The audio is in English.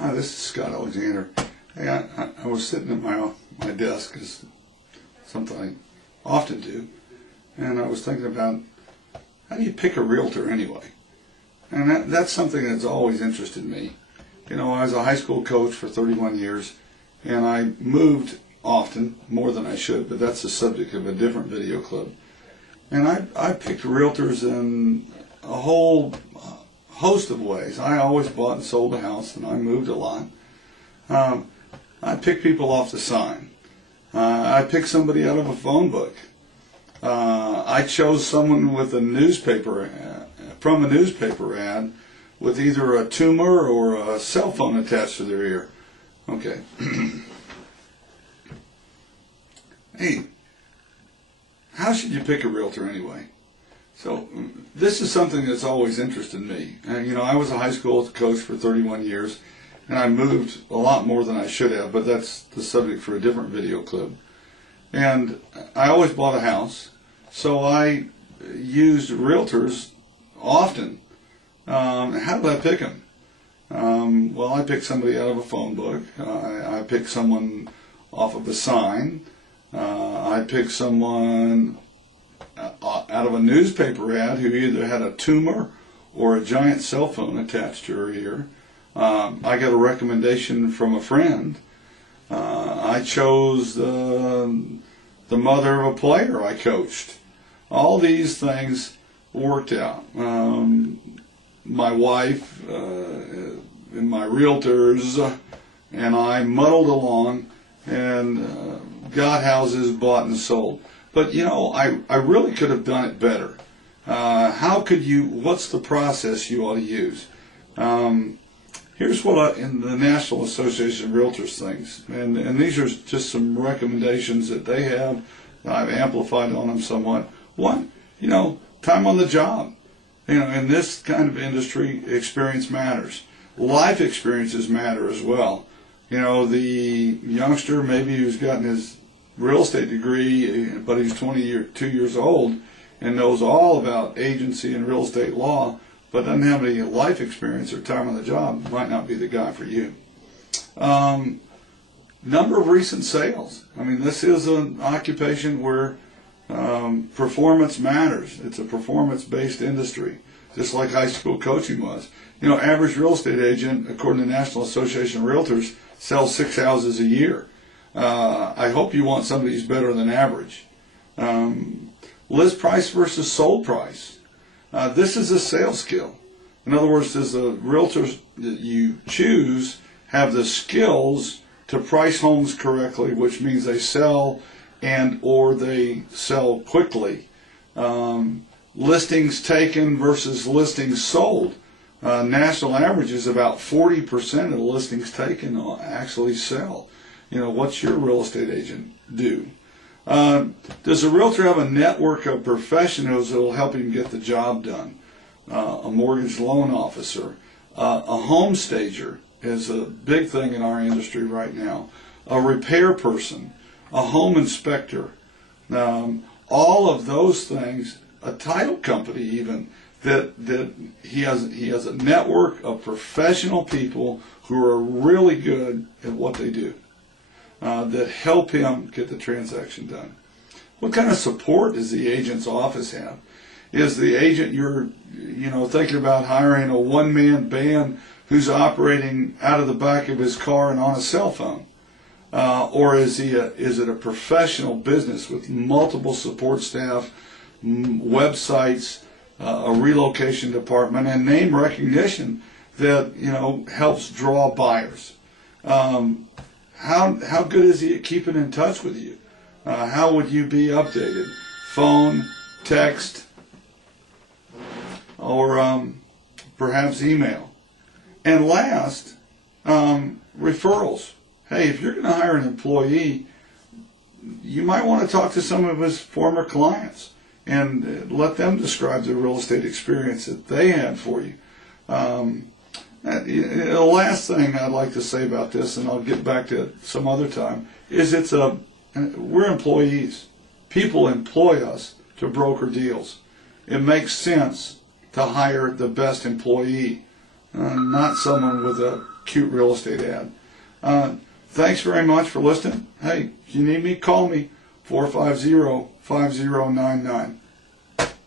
Hi, this is Scott Alexander. Hey, I was sitting at my desk, is something I often do, and I was thinking about how do you pick a realtor anyway? And that's something that's always interested me. You know, I was a high school coach for 31 years, and I moved often, more than I should, but that's the subject of a different video clip. And I picked realtors in a whole host of ways. I always bought and sold a house, and I moved a lot. I picked people off the sign. I picked somebody out of a phone book. I chose someone with a newspaper, from a newspaper ad, with either a tumor or a cell phone attached to their ear. Okay. Hey, how should you pick a realtor anyway? So this is something that's always interested me. You know, I was a high school coach for 31 years, and I moved a lot more than I should have, but that's the subject for a different video clip. And I always bought a house, so I used realtors often. How did I pick them? Well, I picked somebody out of a phone book. I picked someone off of a sign. I picked someone out of a newspaper ad who either had a tumor or a giant cell phone attached to her ear. I got a recommendation from a friend. I chose the mother of a player I coached. All these things worked out. My wife and my realtors and I muddled along and got houses bought and sold. But, you know, I really could have done it better. What's the process you ought to use? Here's what in the National Association of Realtors thinks, and these are just some recommendations that they have. I've amplified on them somewhat. One, you know, time on the job. You know, in this kind of industry, experience matters. Life experiences matter as well. You know, the youngster maybe who's gotten his real estate degree, but he's 22 years old and knows all about agency and real estate law, but doesn't have any life experience or time on the job, might not be the guy for you. Number of recent sales. I mean, this is an occupation where performance matters. It's a performance-based industry, just like high school coaching was. You know, average real estate agent, according to the National Association of Realtors, sells 6 houses a year. I hope you want somebody who's better than average. List price versus sold price. This is a sales skill. In other words, does the realtors that you choose have the skills to price homes correctly, which means they sell and or they sell quickly. Listings taken versus listings sold. National average is about 40% of the listings taken actually sell. You know, what's your real estate agent do? Does a realtor have a network of professionals that will help him get the job done? A mortgage loan officer, a home stager is a big thing in our industry right now. A repair person, a home inspector, all of those things. A title company even that he has a network of professional people who are really good at what they do. That help him get the transaction done. What kind of support does the agent's office have? Is the agent you're thinking about hiring a one-man band who's operating out of the back of his car and on a cell phone? Or is it a professional business with multiple support staff, websites, a relocation department, and name recognition that helps draw buyers? How good is he at keeping in touch with you? How would you be updated? Phone, text, or perhaps email. And last, referrals. Hey, if you're going to hire an employee, you might want to talk to some of his former clients and let them describe the real estate experience that they had for you. The last thing I'd like to say about this, and I'll get back to it some other time, is we're employees. People employ us to broker deals. It makes sense to hire the best employee, not someone with a cute real estate ad. Thanks very much for listening. Hey, if you need me, call me, 450-5099.